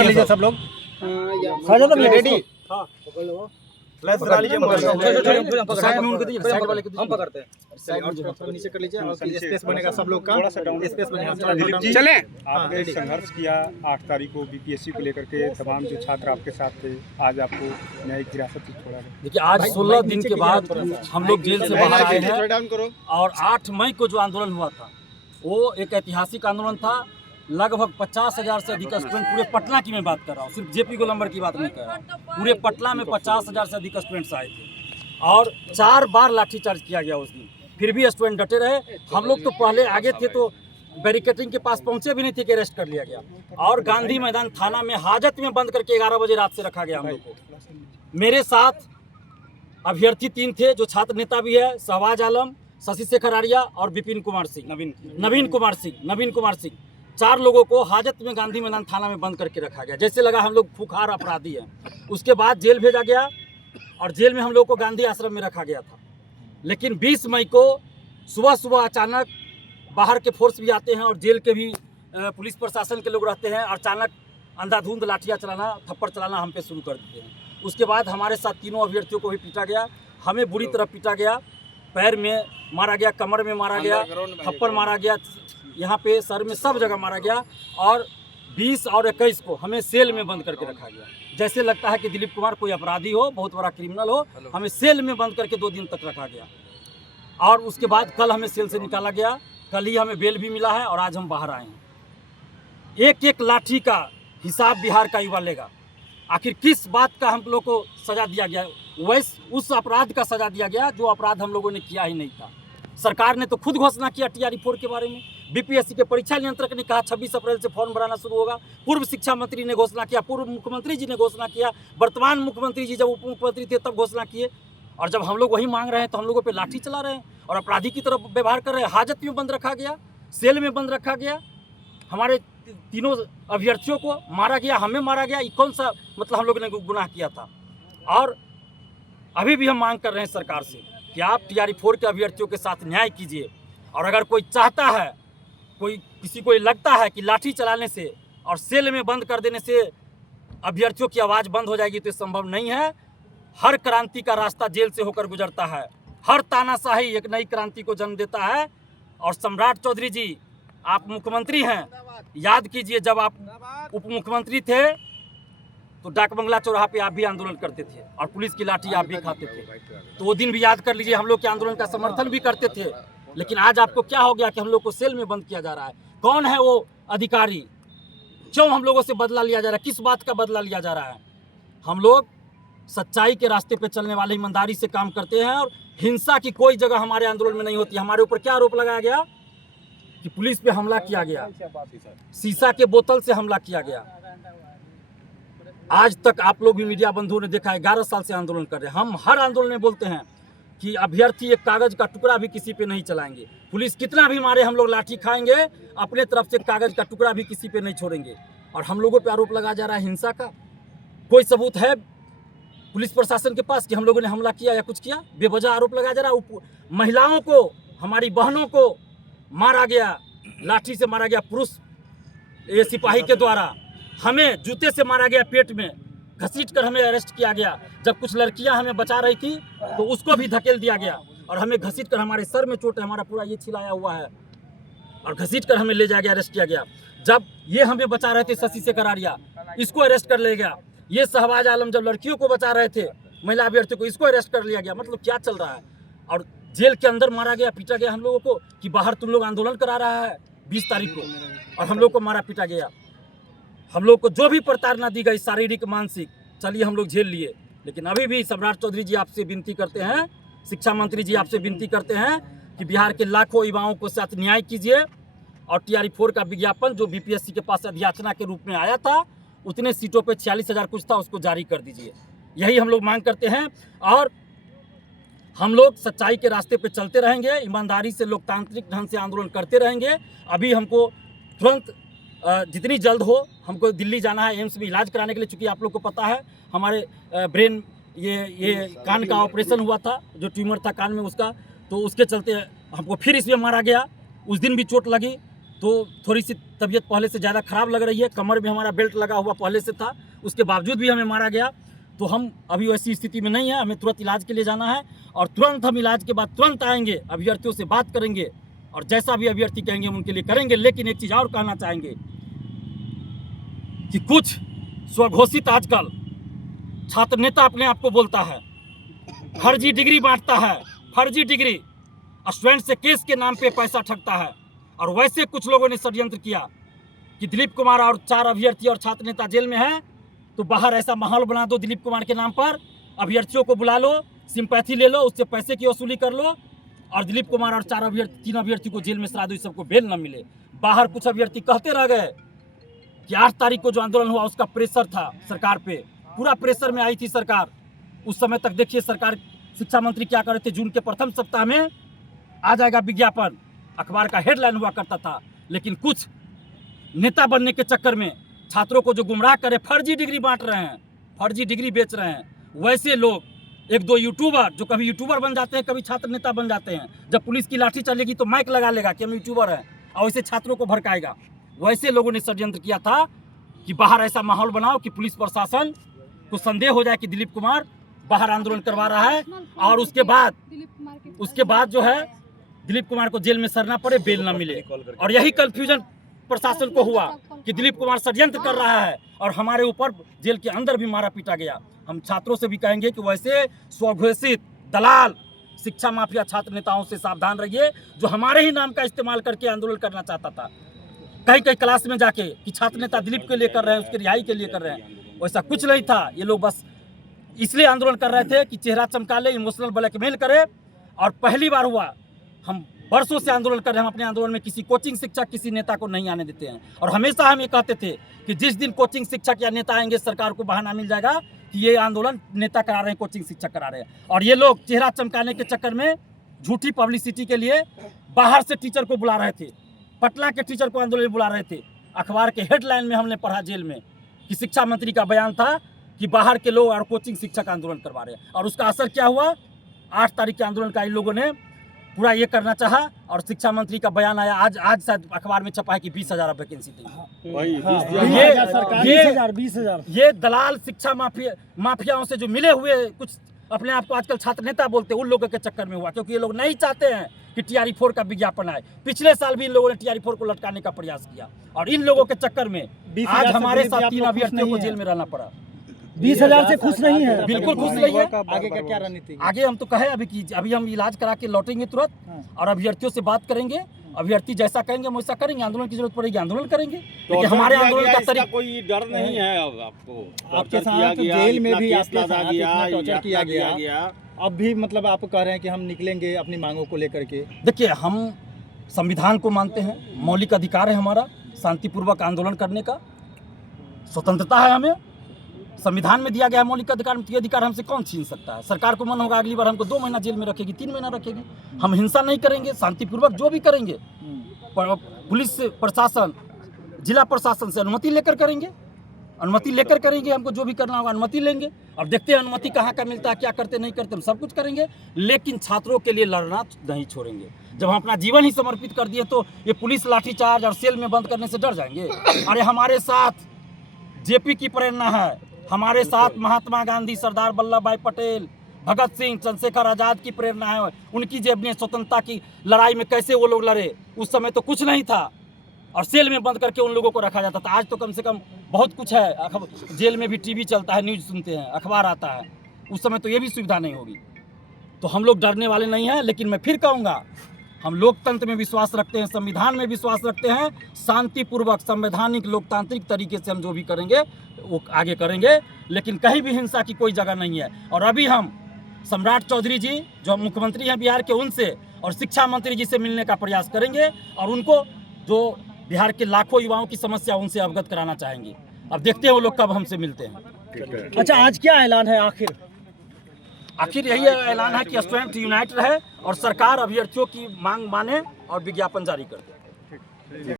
कर लीजिए सब लोग रेडी। हाँ फ्लैश करा लीजिए मोबाइल साइड में उनको दीजिए, साइड वाले को हम पकड़ते हैं। और नीचे कर लीजिए और स्पेस बनेगा सब लोग का, स्पेस बनेगा। चले आपने संघर्ष किया 8 तारीख को बीपीएससी को लेकर के, तमाम जो छात्र आपके साथ थे, आज आपको न्यायिक हिरासत में छोड़ा गया। देखिए आज 16 दिन के बाद हम लोग जेल से बाहर आए हैं और 8 मई को जो आंदोलन हुआ था वो एक ऐतिहासिक आंदोलन था। लगभग 50,000 से अधिक स्टूडेंट, पूरे पटना की मैं बात कर रहा हूँ, सिर्फ जेपी गोलंबर की बात नहीं कर रहा हूँ, पूरे पटना में 50,000 से अधिक स्टूडेंट्स आए थे और 4 बार लाठीचार्ज किया गया उस दिन, फिर भी स्टूडेंट डटे रहे। हम लोग तो पहले आगे थे तो बैरिकेडिंग के पास पहुंचे भी नहीं थे कि अरेस्ट कर लिया गया और गांधी मैदान थाना में हाजत में बंद करके 11 बजे रात से रखा गया हम लोग को। मेरे साथ अभ्यर्थी 3 थे जो छात्र नेता भी है, शहबाज आलम, शशि शेखर आर्या और विपिन कुमार सिंह, नवीन कुमार सिंह 4 लोगों को हाजत में गांधी मैदान थाना में बंद करके रखा गया। जैसे लगा हम लोग खुखार अपराधी हैं। उसके बाद जेल भेजा गया और जेल में हम लोग को गांधी आश्रम में रखा गया था। लेकिन 20 मई को सुबह अचानक बाहर के फोर्स भी आते हैं और जेल के भी पुलिस प्रशासन के लोग रहते हैं और अचानक अंधाधुंध लाठियाँ चलाना, थप्पड़ चलाना हम पे शुरू कर देते हैं। उसके बाद हमारे साथ तीनों अभ्यर्थियों को भी पीटा गया, हमें बुरी तरह पीटा गया, पैर में मारा गया, कमर में मारा गया, थप्पड़ मारा गया, यहाँ पे सर में सब जगह मारा गया और 20 और 21 को हमें सेल में बंद करके रखा गया। जैसे लगता है कि दिलीप कुमार कोई अपराधी हो, बहुत बड़ा क्रिमिनल हो, हमें सेल में बंद करके 2 दिन तक रखा गया और उसके बाद कल हमें सेल से निकाला गया। कल ही हमें बेल भी मिला है और आज हम बाहर आए हैं। एक लाठी का हिसाब बिहार का युवा लेगा। आखिर किस बात का हम लोग को सजा दिया गया? वैसे उस अपराध का सजा दिया गया जो अपराध हम लोगों ने किया ही नहीं था। सरकार ने तो खुद घोषणा किया TRE-4 के बारे में। बीपीएससी के परीक्षा नियंत्रक ने कहा 26 अप्रैल से फॉर्म भराना शुरू होगा। पूर्व शिक्षा मंत्री ने घोषणा किया, पूर्व मुख्यमंत्री जी ने घोषणा किया, वर्तमान मुख्यमंत्री जी जब उप मुख्यमंत्री थे तब घोषणा किए और जब हम लोग वही मांग रहे हैं तो हम लोगों पे लाठी चला रहे हैं और अपराधी की तरफ व्यवहार कर रहे हैं। हाजत में बंद रखा गया, सेल में बंद रखा गया, हमारे तीनों अभ्यर्थियों को मारा गया, हमें मारा गया। ये कौन सा मतलब हम लोगों ने गुनाह किया था? और अभी भी हम मांग कर रहे हैं सरकार से कि आप TRE-4 के अभ्यर्थियों के साथ न्याय कीजिए और अगर कोई चाहता है, किसी को लगता है कि लाठी चलाने से और सेल में बंद कर देने से अभ्यर्थियों की आवाज़ बंद हो जाएगी तो संभव नहीं है। हर क्रांति का रास्ता जेल से होकर गुजरता है, हर तानाशाही एक नई क्रांति को जन्म देता है। और सम्राट चौधरी जी, आप मुख्यमंत्री हैं, याद कीजिए जब आप उप मुख्यमंत्री थे तो डाक बंगला चौराहा पे आप भी आंदोलन करते थे और पुलिस की लाठी आप भी खाते थे। तो वो दिन भी याद कर लीजिए, हम लोग के आंदोलन का समर्थन भी करते थे। लेकिन आज आपको क्या हो गया कि हम लोग को सेल में बंद किया जा रहा है? कौन है वो अधिकारी? क्यों हम लोगों से बदला लिया जा रहा है? किस बात का बदला लिया जा रहा है? हम लोग सच्चाई के रास्ते पे चलने वाले, ईमानदारी से काम करते हैं और हिंसा की कोई जगह हमारे आंदोलन में नहीं होती। हमारे ऊपर क्या आरोप लगाया गया कि पुलिस पे हमला किया गया, शीशा के बोतल से हमला किया गया। आज तक आप लोग भी मीडिया बंधुओं ने देखा है, 11 साल से आंदोलन कर रहे हैं। हम हर आंदोलन में बोलते हैं कि अभ्यर्थी एक कागज का टुकड़ा भी किसी पे नहीं चलाएंगे। पुलिस कितना भी मारे हम लोग लाठी खाएंगे, अपने तरफ से कागज का टुकड़ा भी किसी पे नहीं छोड़ेंगे। और हम लोगों पे आरोप लगाया जा रहा है हिंसा का। कोई सबूत है पुलिस प्रशासन के पास कि हम लोगों ने हमला किया या कुछ किया? बेवजह आरोप लगाया जा रहा है। महिलाओं को, हमारी बहनों को मारा गया, लाठी से मारा गया, पुरुष सिपाही के द्वारा। हमें जूते से मारा गया, पेट में घसीट कर हमें अरेस्ट किया गया। जब कुछ लड़कियां हमें बचा रही थी तो उसको भी धकेल दिया गया और हमें घसीट कर, हमारे सर में चोट है, हमारा पूरा ये छिलाया हुआ है, और घसीट कर हमें ले जाया गया, अरेस्ट किया गया। जब ये हमें बचा रहे थे शशि शेखर आर्या, इसको अरेस्ट कर लिया गया। ये शहबाज आलम जब लड़कियों को बचा रहे थे, महिला अभ्यर्थियों को, इसको अरेस्ट कर लिया गया। मतलब क्या चल रहा है? और जेल के अंदर मारा गया, पीटा गया हम लोगों को कि बाहर तुम लोग आंदोलन करा रहा है 20 तारीख को, और हम लोग को मारा पीटा गया। हम लोग को जो भी प्रताड़ना दी गई, शारीरिक मानसिक, चलिए हम लोग झेल लिए। लेकिन अभी भी सम्राट चौधरी जी आपसे विनती करते हैं, शिक्षा मंत्री जी आपसे विनती करते हैं कि बिहार के लाखों युवाओं को साथ न्याय कीजिए और TRE-4 का विज्ञापन जो बीपीएससी के पास अध्याचना के रूप में आया था, उतने सीटों पे 46,000 कुछ था, उसको जारी कर दीजिए। यही हम लोग मांग करते हैं और हम लोग सच्चाई के रास्ते पे चलते रहेंगे, ईमानदारी से लोकतांत्रिक ढंग से आंदोलन करते रहेंगे। अभी हमको तुरंत जितनी जल्द हो हमको दिल्ली जाना है एम्स में इलाज कराने के लिए, चूँकि आप लोग को पता है हमारे ब्रेन ये कान का ऑपरेशन हुआ था, जो ट्यूमर था कान में उसका, तो उसके चलते हमको फिर इसमें मारा गया। उस दिन भी चोट लगी तो थोड़ी सी तबीयत पहले से ज़्यादा ख़राब लग रही है, कमर में हमारा बेल्ट लगा हुआ पहले से था, उसके बावजूद भी हमें मारा गया। तो हम अभी वैसी स्थिति में नहीं है, हमें तुरंत इलाज के लिए जाना है और तुरंत हम इलाज के बाद तुरंत आएंगे, अभ्यर्थियों से बात करेंगे और जैसा भी अभ्यर्थी कहेंगे हम उनके लिए करेंगे। लेकिन एक चीज़ और कहना चाहेंगे कि कुछ स्वघोषित आजकल छात्र नेता अपने आप को बोलता है, फर्जी डिग्री बांटता है, फर्जी डिग्री स्टूडेंट से केस के नाम पे पैसा ठगता है। और वैसे कुछ लोगों ने षड्यंत्र किया कि दिलीप कुमार और 4 अभ्यर्थी और छात्र नेता जेल में हैं, तो बाहर ऐसा माहौल बना दो दिलीप कुमार के नाम पर, अभ्यर्थियों को बुला लो, सिंपैथी ले लो, उससे पैसे की वसूली कर लो और दिलीप कुमार और 3 अभ्यर्थी को जेल में सरा दो, इस सबको बेल न मिले। बाहर कुछ अभ्यर्थी कहते रह गए कि 8 तारीख को जो आंदोलन हुआ उसका प्रेशर था सरकार पे, पूरा प्रेशर में आई थी सरकार। उस समय तक देखिए सरकार, शिक्षा मंत्री क्या कर रहे थे, जून के प्रथम सप्ताह में आ जाएगा विज्ञापन, अखबार का हेडलाइन हुआ करता था। लेकिन कुछ नेता बनने के चक्कर में छात्रों को जो गुमराह करे, फर्जी डिग्री बांट रहे हैं, फर्जी डिग्री बेच रहे हैं। वैसे लोग, 1-2 यूट्यूबर जो कभी यूट्यूबर बन जाते हैं, कभी छात्र नेता बन जाते हैं, जब पुलिस की लाठी चलेगी तो माइक लगा लेगा कि हम यूट्यूबर हैं और वैसे छात्रों को भड़काएगा। वैसे लोगों ने षड्यंत्र किया था कि बाहर ऐसा माहौल बनाओ कि पुलिस प्रशासन को संदेह हो जाए कि दिलीप कुमार बाहर आंदोलन करवा रहा है और उसके बाद जो है दिलीप कुमार को जेल में सरना पड़े, बेल न मिले। और यही कंफ्यूजन प्रशासन को हुआ कि दिलीप कुमार षड्यंत्र कर रहा है और हमारे ऊपर जेल के अंदर भी मारा पीटा गया। हम छात्रों से भी कहेंगे कि वैसे स्वघोषित दलाल शिक्षा माफिया छात्र नेताओं से सावधान रहिए, जो हमारे ही नाम का इस्तेमाल करके आंदोलन करना चाहता था कहीं कहीं क्लास में जाके कि छात्र नेता दिलीप के लिए कर रहे हैं, उसकी रिहाई के लिए कर रहे हैं। वैसा कुछ नहीं था। ये लोग बस इसलिए आंदोलन कर रहे थे कि चेहरा चमका ले, इमोशनल ब्लैकमेल करे। और पहली बार हुआ, हम वर्षों से आंदोलन कर रहे हैं, हम अपने आंदोलन में किसी कोचिंग शिक्षक, किसी नेता को नहीं आने देते हैं। और हमेशा हम ये कहते थे कि जिस दिन कोचिंग शिक्षक या नेता आएंगे, सरकार को बहाना मिल जाएगा कि ये आंदोलन नेता करा रहे हैं, कोचिंग शिक्षक करा रहे हैं। और ये लोग चेहरा चमकाने के चक्कर में झूठी पब्लिसिटी के लिए बाहर से टीचर को बुला रहे थे, पटना के टीचर को आंदोलन में बुला रहे थे। अखबार के हेडलाइन में हमने पढ़ा जेल में कि शिक्षा मंत्री का बयान था कि बाहर के लोग और कोचिंग शिक्षक आंदोलन करवा रहे हैं। और उसका असर क्या हुआ, 8 तारीख के आंदोलन का इन लोगों ने पूरा ये करना चाहा और शिक्षा मंत्री का बयान आया। आज शायद अखबार में छपा है कि 20,000 वैकेंसी थी। ये दलाल शिक्षा माफियाओं से जो मिले हुए, कुछ अपने आप को आजकल छात्र नेता बोलते हैं, उन लोगों के चक्कर में हुआ। क्योंकि ये लोग नहीं चाहते हैं कि TRE4 का विज्ञापन आए। पिछले साल भी इन लोगों ने TRE4 को लटकाने का प्रयास किया और इन लोगों के चक्कर में आज हमारे साथ 3 अभ्यर्थियों को जेल में रहना पड़ा। 20,000 से खुश नहीं है, बिल्कुल खुश नहीं है। आगे का क्या रणनीति? आगे हम तो कहे अभी हम इलाज करा के लौटेंगे तुरंत और अभ्यर्थियों से बात करेंगे। अभ्यर्थी जैसा कहेंगे हम वैसा करेंगे। आंदोलन की जरूरत पड़ेगी आंदोलन करेंगे, लेकिन हमारे आंदोलन का तरीका कोई डर नहीं है। अब आपको आपके साथ जेल में भी आपके साथ इतना टॉर्चर किया गया, अब भी मतलब आप कह रहे हैं कि हम निकलेंगे अपनी मांगों को लेकर के। देखिए, हम संविधान को मानते हैं, मौलिक अधिकार है हमारा शांतिपूर्वक आंदोलन करने का, स्वतंत्रता है हमें, संविधान में दिया गया है मौलिक अधिकार। ये अधिकार हमसे कौन छीन सकता है? सरकार को मन होगा अगली बार हमको 2 महीना जेल में रखेगी, 3 महीना रखेगी। हम हिंसा नहीं करेंगे, शांतिपूर्वक जो भी करेंगे पुलिस प्रशासन, जिला प्रशासन से अनुमति लेकर करेंगे, अनुमति लेकर करेंगे। हमको जो भी करना होगा अनुमति लेंगे और देखते हैं अनुमति कहाँ का मिलता है, क्या करते नहीं करते, हम सब कुछ करेंगे। लेकिन छात्रों के लिए लड़ना नहीं छोड़ेंगे। जब हम अपना जीवन ही समर्पित कर दिए तो ये पुलिस लाठीचार्ज और सेल में बंद करने से डर जाएंगे? अरे हमारे साथ JP की प्रेरणा है, हमारे साथ महात्मा गांधी, सरदार वल्लभ भाई पटेल, भगत सिंह, चंद्रशेखर आज़ाद की प्रेरणा है। उनकी जेब में स्वतंत्रता की लड़ाई में कैसे वो लोग लड़े, उस समय तो कुछ नहीं था और सेल में बंद करके उन लोगों को रखा जाता था। आज तो कम से कम बहुत कुछ है, जेल में भी TV चलता है, न्यूज़ सुनते हैं, अखबार आता है। उस समय तो ये भी सुविधा नहीं होगी। तो हम लोग डरने वाले नहीं हैं। लेकिन मैं फिर कहूँगा, हम लोकतंत्र में विश्वास रखते हैं, संविधान में विश्वास रखते हैं। शांतिपूर्वक संवैधानिक लोकतांत्रिक तरीके से हम जो भी करेंगे वो आगे करेंगे, लेकिन कहीं भी हिंसा की कोई जगह नहीं है। और अभी हम सम्राट चौधरी जी जो मुख्यमंत्री हैं बिहार के, उनसे और शिक्षा मंत्री जी से मिलने का प्रयास करेंगे और उनको जो बिहार के लाखों युवाओं की समस्या उनसे अवगत कराना चाहेंगे। अब देखते हैं वो लोग कब हमसे मिलते हैं। अच्छा, आज क्या ऐलान है? आखिर यही ऐलान है कि स्टूडेंट यूनाइट रहे और सरकार अभ्यर्थियों की मांग माने और विज्ञापन जारी कर दे।